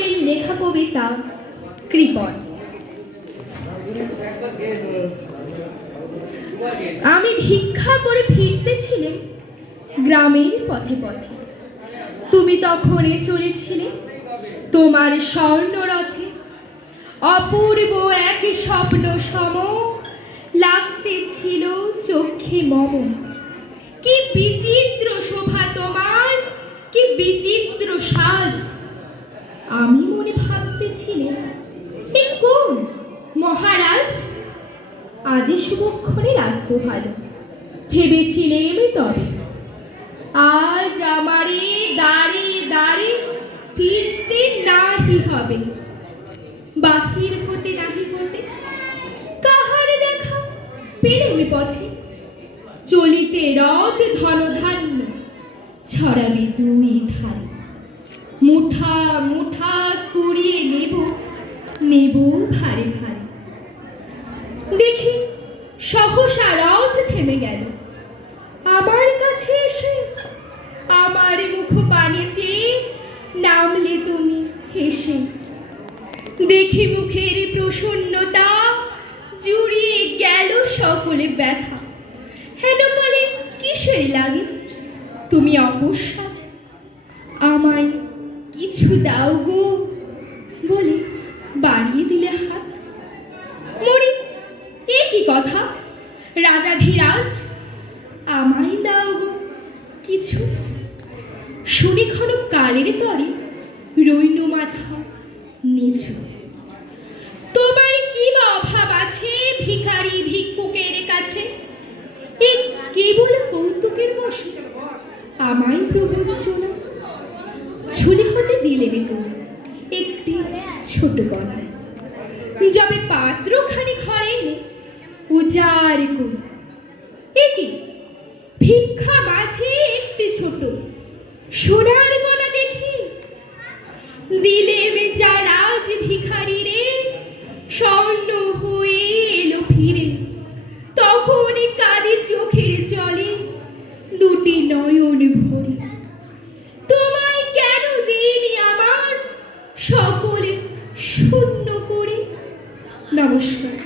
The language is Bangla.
ঠাকুরের লেখা কবিতা কৃপণ। আমি ভিক্ষা করে ফিরতেছিলাম গ্রামের পথে পথে, তুমি তখন চলেছিলে তোমার স্বর্ণরথে। অপূর্ব এক স্বপ্ন সম লাগতেছিল চোখে মম। কি বিচিত্র শোভা তোমার, কি বিচিত্র সাজ। আমি মনে ভাবতেছিলাম, এ কোন মহারাজ? আজি শুভক্ষণে রাখবো ভালো, ভেবেছিলেম তবে। আজ আমারে দাঁড়ে দাঁড়ে ফিরতে নাহি হবে। বাহির হতে নাহি হতে কাহার দেখা পেলেম পথে। চলিতে রথ ধনধান্য ছড়াবে দুই ধারে। মুঠা মুঠা কুড়িয়ে নেব নেব ভারে ভারে। দেখি সহসা রথ থেমে গেল আমার কাছে এসে। আমার মুখ পানে চেয়ে নামলে তুমি হেসে। দেখি মুখের প্রসন্নতা জুড়িয়ে গেল সকলে ব্যথা। হেন বলে কিসের লাগে তুমি অকস্মাৎ আমায় কিছু দাও গো বলে বাড়িয়ে দিলে হাত। মরি, এ কি কথা রাজাধিরাজ, আমায় দাও গো কিছু। শুনি ক্ষণ কালের তরে রইল মাথা নিচু। তোমার কি বা অভাব আছে ভিখারি ভিক্ষুকের কাছে? এ কেবল কৌতুকের বশে আমায় প্রবঞ্চনা। ঝুলি হতে দিলে তুমি একটি ছোট কণা। যবে পাত্রখানি ঘরে এনে উজাড় করি। এ কি ভিক্ষা মাঝে একটি ছোট সোনার কণা দেখি। দিলে যা রাজ ভিখারি রে স্বর্ণ হয়ে এলো ফিরে। তখন কাঁদে চোখের জলে দুটি নয়ন ভরে। তোমায় কেন দিইনি আমার সকলে শূন্য করে। নমস্কার।